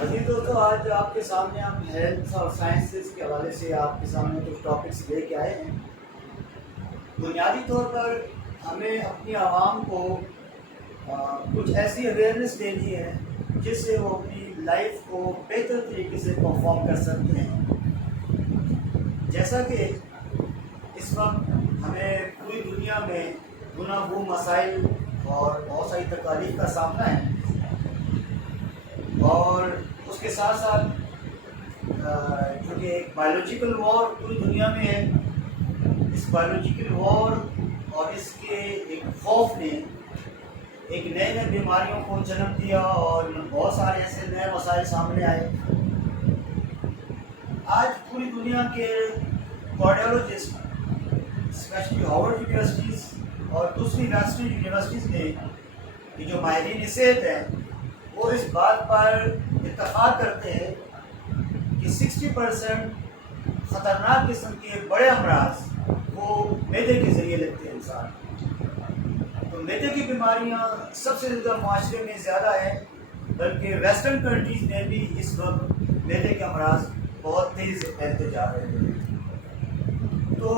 عزیز دوستو، آج آپ کے سامنے ہم ہیلتھ اور سائنسز کے حوالے سے آپ کے سامنے کچھ ٹاپکس لے کے آئے ہیں۔ بنیادی طور پر ہمیں اپنی عوام کو کچھ ایسی اویئرنیس دینی ہے جس سے وہ اپنی لائف کو بہتر طریقے سے پرفارم کر سکتے ہیں۔ جیسا کہ اس وقت ہمیں پوری دنیا میں گناہ مسائل اور بہت ساری تکالیف کا سامنا ہے، اور اس کے ساتھ ساتھ چونکہ ایک بایولوجیکل وار پوری دنیا میں ہے، اس بایولوجیکل وار اور اس کے ایک خوف نے ایک نئے نئے بیماریوں کو جنم دیا اور بہت سارے ایسے نئے مسائل سامنے آئے۔ آج پوری دنیا کے کارڈیولوجسٹ اسپیشلی ہارورڈ یونیورسٹیز اور دوسری ویسٹرن یونیورسٹیز نے کہ جو ماہرین صحت ہیں وہ اس بات پر اتفاق کرتے ہیں کہ 60% خطرناک قسم کے بڑے امراض وہ معدے کے ذریعے لگتے ہیں انسان۔ تو معدے کی بیماریاں سب سے زیادہ معاشرے میں زیادہ ہیں، بلکہ ویسٹرن کنٹریز میں بھی اس وقت معدے کے امراض بہت تیز پھیلتے جا رہے ہیں۔ تو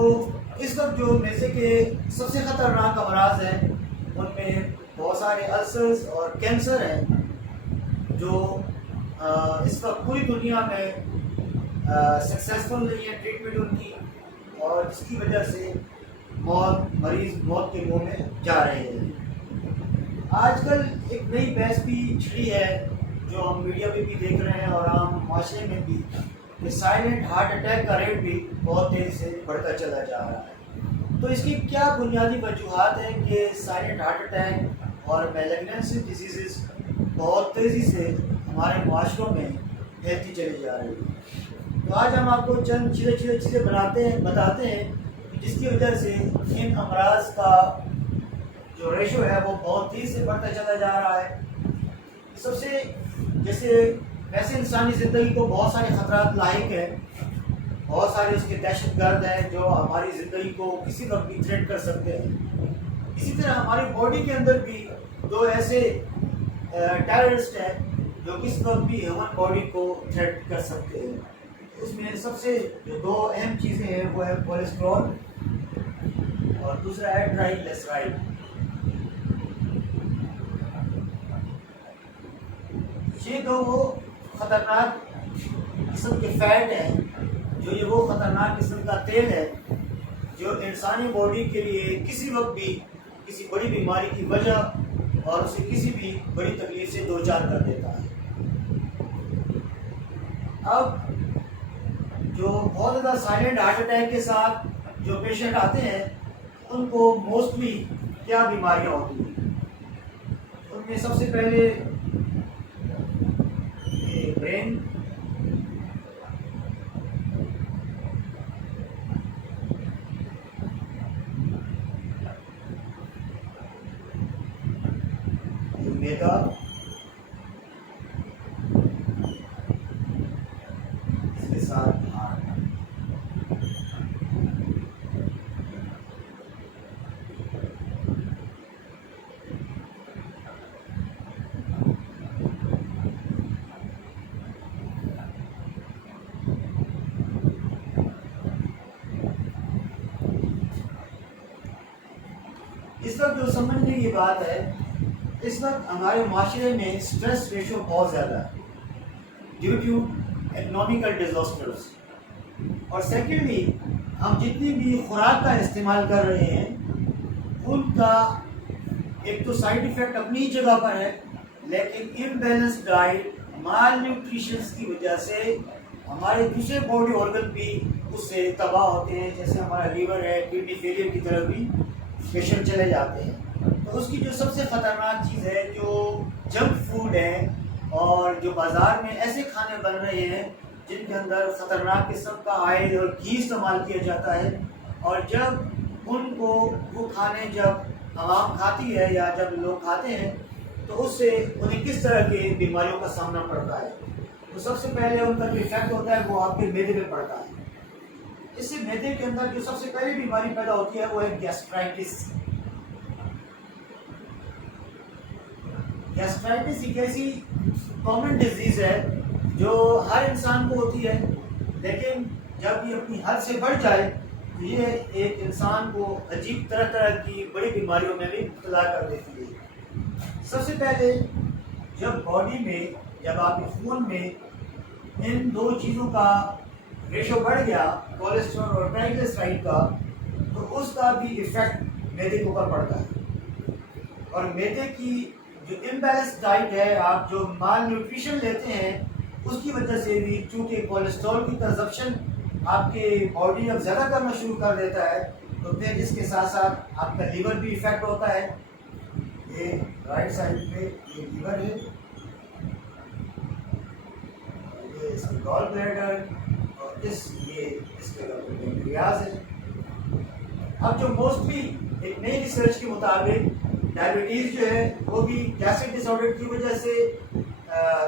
اس وقت جو معدے کے سب سے خطرناک امراض ہیں ان میں بہت سارے السرز اور کینسر ہیں جو اس وقت پوری دنیا میں سکسیزفل نہیں ہے ٹریٹمنٹ ان کی، اور اس کی وجہ سے مریض موت کے منہ میں جا رہے ہیں۔ آج کل ایک نئی بحث بھی چھڑی ہے جو ہم میڈیا میں بھی دیکھ رہے ہیں اور عام معاشرے میں بھی، کہ سائلنٹ ہارٹ اٹیک کا ریٹ بھی بہت تیزی سے بڑھتا چلا جا رہا ہے۔ تو اس کی کیا بنیادی وجوہات ہیں کہ سائلنٹ ہارٹ اٹیک اور میلیگننسی ڈیزیزز بہت تیزی سے ہمارے معاشروں میں پھیلتی چلی جا رہی ہے؟ تو آج ہم آپ کو چند چیزیں بتاتے ہیں جس کی وجہ سے ان امراض کا جو ریشو ہے وہ بہت تیزی سے بڑھتا چلا جا رہا ہے۔ سب سے ویسے انسانی زندگی کو بہت سارے خطرات لاحق ہیں، بہت سارے اس کے دہشت گرد ہیں جو ہماری زندگی کو کسی وقت بھی تھریٹ کر سکتے ہیں۔ اسی طرح ہماری باڈی کے اندر بھی دو ایسے ٹیررسٹ ہیں جو کس وقت بھی ہیومن باڈی کو تھریٹ کر سکتے ہیں۔ اس میں سب سے جو دو اہم چیزیں ہیں وہ ہے کولیسٹرول اور دوسرا ہے ٹرائیگلیسرائڈ۔ یہ دو وہ خطرناک قسم کے فیٹ ہیں، جو یہ وہ خطرناک قسم کا تیل ہے جو انسانی باڈی کے لیے کسی وقت بھی کسی بڑی بیماری کی وجہ اور اسے کسی بھی بڑی تکلیف سے دوچار کر دیتا ہے۔ اب جو بہت زیادہ سائلنٹ ہارٹ اٹیک کے ساتھ جو پیشنٹ آتے ہیں ان کو موسٹلی کیا بیماریاں ہوتی ہیں؟ ان میں سب سے پہلے برین، میدا، اس کے ساتھ ہارٹ۔ اس وقت جو سمجھنے کی بات ہے، اس وقت ہمارے معاشرے میں اسٹریس ریشو بہت زیادہ ہے ڈیو ٹو اکنامیکل ڈیزاسٹرز، اور سیکنڈلی ہم جتنی بھی خوراک کا استعمال کر رہے ہیں ان کا ایک تو سائیڈ ایفیکٹ اپنی جگہ پر ہے، لیکن امبیلنس ڈائٹ، مال نیوٹریشنس کی وجہ سے ہمارے دوسرے باڈی آرگن بھی اس سے تباہ ہوتے ہیں، جیسے ہمارا لیور ہے، کڈنی فیلئر کی طرف بھی پیشنٹ چلے جاتے ہیں۔ تو اس کی جو سب سے خطرناک چیز ہے جو جنک فوڈ ہے، اور جو بازار میں ایسے کھانے بن رہے ہیں جن کے اندر خطرناک قسم کا آئل اور گھی استعمال کیا جاتا ہے، اور جب ان کو وہ کھانے جب عوام کھاتی ہے یا جب لوگ کھاتے ہیں تو اس سے انہیں کس طرح کی بیماریوں کا سامنا پڑتا ہے؟ تو سب سے پہلے ان کا جو افیکٹ ہوتا ہے وہ آپ کے معدے پہ پڑتا ہے۔ اس سے معدے کے اندر جو سب سے پہلی بیماری پیدا ہوتی ہے وہ ہے گیسٹرائٹس۔ گیسٹرائٹس ایک ایسی کامن ڈیزیز ہے جو ہر انسان کو ہوتی ہے، لیکن جب یہ اپنی حد سے بڑھ جائے تو یہ ایک انسان کو عجیب طرح طرح کی بڑی بیماریوں میں بھی مبتلا کر دیتی ہے۔ سب سے پہلے جب باڈی میں، جب آپ کے خون میں ان دو چیزوں کا ریشو بڑھ گیا، کولیسٹرول اور ٹرائیگلیسرائڈ کا، تو اس کا بھی ایفیکٹ معدے کے اوپر پڑتا ہے۔ اور معدے کی جو امبیلنس ڈائٹ ہے، آپ جو مال نیوٹریشن لیتے ہیں، اس کی وجہ سے بھی چونکہ کولیسٹرول کی کنزپشن آپ کے باڈی اب زیادہ کرنا شروع کر دیتا ہے، تو پھر اس کے ساتھ ساتھ آپ کا لیور بھی افیکٹ ہوتا ہے۔ یہ رائٹ سائڈ پہ یہ لیور ہے، یہ اس کی گال بلیڈر، اور اس کے پنکریاس ہے۔ اب جو موسٹلی ایک نئی ریسرچ کے مطابق ڈائبٹیز جو ہے وہ بھی گیسٹرک ڈس آرڈر کی وجہ سے،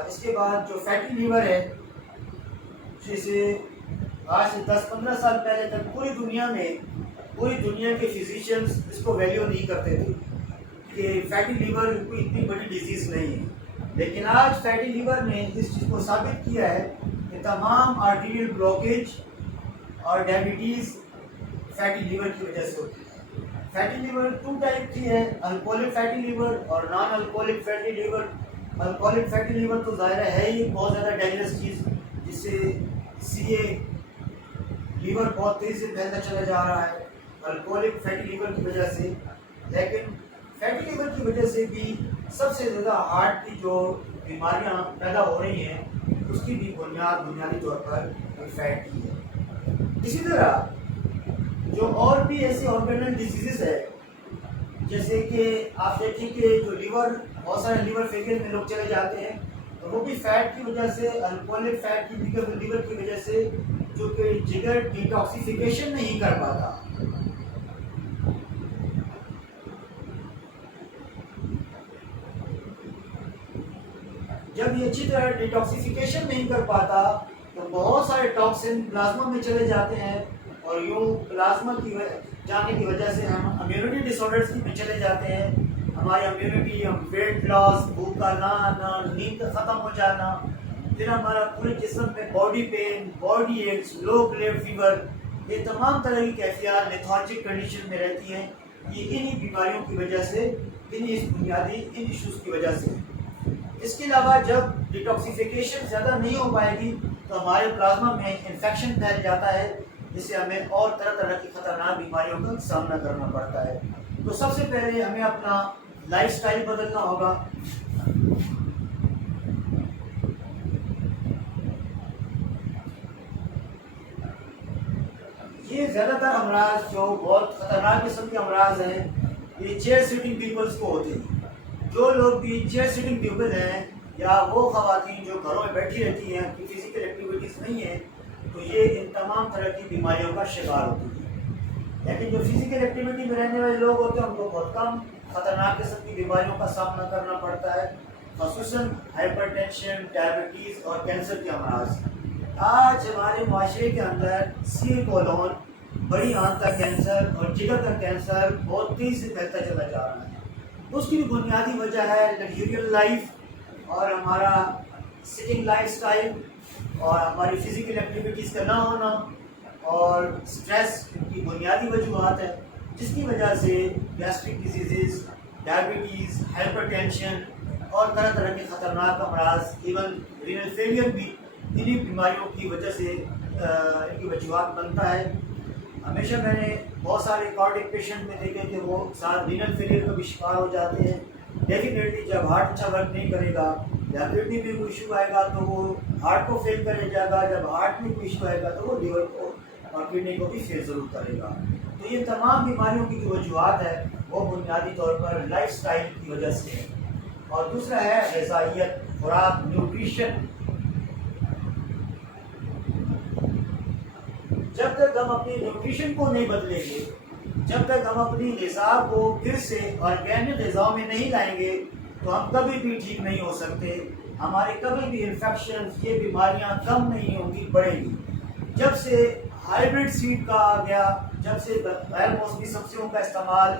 اس کے بعد جو فیٹی لیور ہے، جسے آج سے 10-15 سال پہلے تک پوری دنیا کے فزیشینز اس کو ویلیو نہیں کرتے تھے کہ فیٹی لیور کوئی اتنی بڑی ڈیزیز نہیں ہے، لیکن آج فیٹی لیور نے اس چیز کو ثابت کیا ہے کہ تمام آرٹیریل بلاکیج اور ڈائبٹیز فیٹی لیور کی وجہ سے ہوتی ہے۔ فیٹی لیور 2 ٹائپ کی ہے، الکولک فیٹی لیور اور non alcoholic fatty liver. Alcoholic fatty liver تو ظاہر ہے ہی بہت زیادہ ڈینجرس چیز، جس سے لیور بہت تیزی سے پھیلتا چلا جا رہا ہے الکولک فیٹی لیور کی وجہ سے۔ لیکن فیٹی لیور کی وجہ سے بھی سب سے زیادہ ہارٹ کی جو بیماریاں پیدا ہو رہی ہیں، اس کی بھی بنیادی طور پر فیٹ کی ہے۔ اسی طرح جو اور بھی ایسے آرگنل ڈیزیزز ہے، جیسے کہ آپ دیکھیں کہ جو لیور، بہت سارے لیور فیلئر میں لوگ چلے جاتے ہیں، تو وہ بھی فیٹ کی وجہ سے، الکولک فیٹ کی لیور کی وجہ سے، جو کہ جگر ڈیٹاکسیفیکیشن نہیں کر پاتا۔ جب یہ اچھی طرح ڈیٹاکسیفیکیشن نہیں کر پاتا تو بہت سارے ٹاکسن پلازما میں چلے جاتے ہیں، اور یوں پلازما کی جانے کی وجہ سے ہم امیونٹی ڈس آرڈرز کی میں چلے جاتے ہیں۔ ہماری امیونٹی، ہم ویٹ لاس، بھوک کا نہ آنا، نیند ختم ہو جانا، پھر ہمارا پورے جسم میں body pain, body aches, low grade fever, یہ تمام طرح کی کیفیات لیتھارجک کنڈیشن میں رہتی ہیں۔ یہ انہی بیماریوں کی وجہ سے، انہی بنیادی ان ایشوز کی وجہ سے۔ اس کے علاوہ جب ڈیٹاکسیفیکیشن زیادہ نہیں ہو پائے گی تو ہمارے پلازما میں انفیکشن پھیل جاتا ہے، جس سے ہمیں اور طرح طرح کی خطرناک بیماریوں کا سامنا کرنا پڑتا ہے۔ تو سب سے پہلے ہمیں اپنا لائف سٹائل بدلنا ہوگا۔ یہ زیادہ تر امراض جو بہت خطرناک قسم کے امراض ہیں، یہ چیئر سٹنگ پیپلز کو ہوتے ہیں۔ جو لوگ بھی چیئر سٹنگ پیپل ہیں، یا وہ خواتین جو گھروں میں بیٹھی رہتی ہیں، کہ فزیکل ایکٹیویٹیز نہیں ہیں، تو یہ ان تمام طرح کی بیماریوں کا شکار ہوتی ہے۔ لیکن جو فزیکل ایکٹیویٹی میں رہنے والے لوگ ہوتے ہیں، ان کو بہت کم خطرناک قسم کی بیماریوں کا سامنا کرنا پڑتا ہے، خصوصاً ہائپر ٹینشن، ڈائبٹیز اور کینسر کے امراض۔ آج ہمارے معاشرے کے اندر سی کولون، بڑی آنت کا کینسر اور جگر کا کینسر بہت تیزی سے پھیلتا چلا جا رہا ہے۔ اس کی بنیادی وجہ ہے لگژریل لائف اور ہمارا سٹنگ لائف سٹائل، اور ہماری فزیکل ایکٹیویٹیز کا نہ ہونا، اور سٹریس کی بنیادی وجوہات ہے، جس کی وجہ سے gastric diseases, diabetes, hyper tension اور طرح طرح کے خطرناک امراض، ایون رینل فیلئر بھی انہی بیماریوں کی وجہ سے ان کی وجوہات بنتا ہے۔ ہمیشہ میں نے بہت سارے کارڈک پیشنٹ میں دیکھے کہ وہ ساتھ رینل فیلئر کا بھی شکار ہو جاتے ہیں۔ ڈیفینیٹلی جب ہارٹ اچھا ورک نہیں کرے گا یا کڈنی میں کوئی ایشو آئے گا تو وہ ہارٹ کو فیل کرے جائے گا، جب ہارٹ میں کوئی ایشو آئے گا تو وہ لیور کو اور کڈنی کو بھی فیل ضرور کرے گا۔ تو یہ تمام بیماریوں کی جو وجوہات ہے وہ بنیادی طور پر لائف سٹائل کی وجہ سے ہے۔ اور دوسرا ہے غذائیت، خوراک، نیوٹریشن۔ جب تک ہم اپنی نیوٹریشن کو نہیں بدلیں گے، جب تک ہم اپنی غذا کو پھر سے آرگینک غذا میں نہیں لائیں گے، تو ہم کبھی بھی ٹھیک نہیں ہو سکتے۔ ہمارے کبھی بھی انفیکشن، یہ بیماریاں کم نہیں ہوں گی، بڑھیں گی۔ جب سے ہائیبرڈ سیڈ کا آ گیا، جب سے غیر موسمی سبزیوں کا استعمال،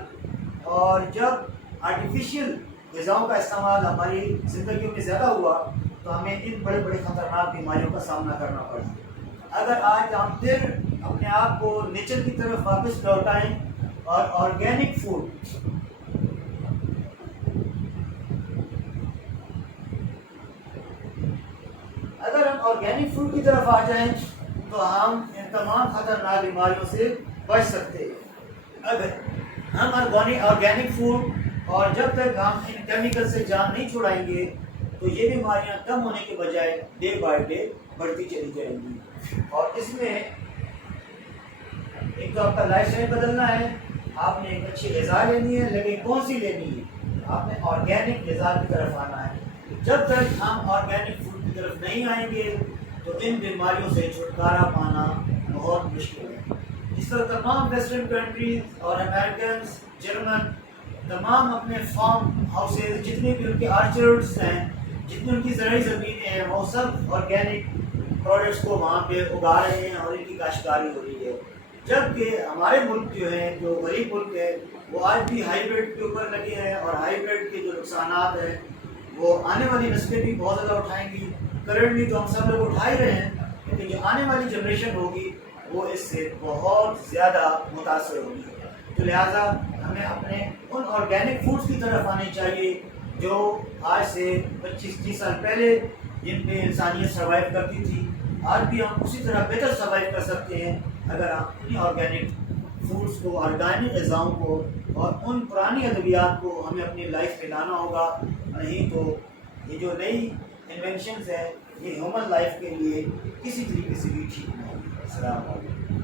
اور جب آرٹیفیشیل غذاؤں کا استعمال ہماری زندگیوں میں زیادہ ہوا، تو ہمیں ان بڑے بڑے خطرناک بیماریوں کا سامنا کرنا پڑا۔ اگر آج ہم پھر اپنے آپ کو نیچر کی طرف واپس لوٹائیں اور آرگینک فوڈ آرگینک فوڈ کی طرف آ جائیں تو ہم ان تمام خطرناک بیماریوں سے بچ سکتے ہیں۔ اگر ہم آرگینک فوڈ اور جب تک ہم ان کیمیکل سے جان نہیں چھڑائیں گے تو یہ بیماریاں کم ہونے کے بجائے ڈے بائی ڈے بڑھتی چلی جائیں گی۔ اور اس میں ایک تو آپ کا لائف اسٹائل بدلنا ہے، آپ نے ایک اچھی غذا لینی ہے، لیکن کون سی لینی ہے؟ آپ نے آرگینک غذا کی طرف آنا ہے۔ جب تک ہم آرگینک فوڈ کی طرف نہیں آئیں گے تو ان بیماریوں سے چھٹکارا پانا بہت مشکل ہے۔ اس طرح تمام ویسٹرن کنٹریز اور امریکنز، جرمن، تمام اپنے فارم ہاؤسز، جتنے بھی ان کے آرچرڈس ہیں، جتنی ان کی زرعی زمینیں ہیں، وہ سب آرگینک پروڈکٹس کو وہاں پہ اگا رہے ہیں اور ان کی کاشتکاری ہو رہی ہے۔ جبکہ ہمارے ملک جو ہیں، جو غریب ملک ہے، وہ آج بھی ہائیبریڈ کے اوپر لگے ہیں، اور ہائیبریڈ کے جو نقصانات ہیں وہ آنے والی نسلیں بھی بہت زیادہ اٹھائیں گی۔ کرنٹلی تو ہم سب لوگ اٹھا ہی رہے ہیں، لیکن جو آنے والی جنریشن ہوگی وہ اس سے بہت زیادہ متاثر ہوگی۔ تو لہٰذا ہمیں اپنے ان آرگینک فوڈس کی طرف آنی چاہیے جو آج سے 25-30 سال پہلے جن پہ انسانیت سروائیو کرتی تھی۔ آج بھی ہم اسی طرح بہتر سروائیو کر سکتے ہیں اگر ہم انہیں آرگینک فوڈس کو، آرگینک غذاؤں کو اور ان پرانی ادویات کو ہمیں اپنی لائف میں لانا ہوگا۔ نہیں تو یہ جو نئی انوینشنز ہیں یہ ہیومن لائف کے لیے کسی طریقے سے بھی ٹھیک نہیں ہوگی۔ السلام علیکم۔